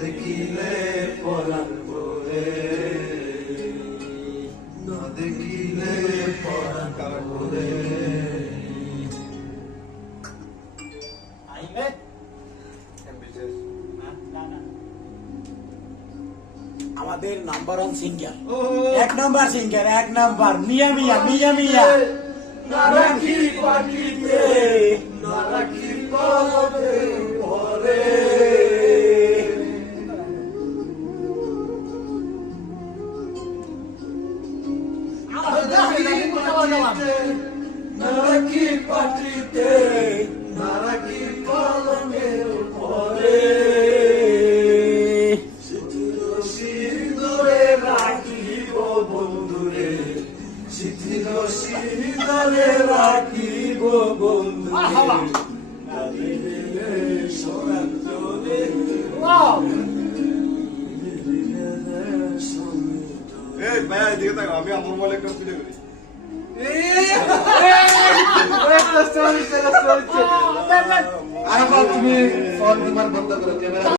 দেখিলে পরাণ পরে, না দেখিলে পরাণ পরে। আমাদের নাম্বার ওয়ান সিঙ্গার, এক নাম্বার সিঙ্গার, এক নাম্বার মিয়া মিয়া মিয়া মিয়া। না রাখি পাখিতে, না রাখি কলবে পরে, না রাখি পাখিতে, না রাখি কলবে পরে। সিঁদুরে রাখিব বন্ধুরে, সিঁদুরে রাখিব বন্ধুরে, না দিলে সোনার চলে। এই ভাই দিকে তাকাও, আমি আমার মোবাইলে একটা ভিডিও করি। আরে বাবা, তুমি ফোন দিমার বন্ধ করো, ক্যামেরা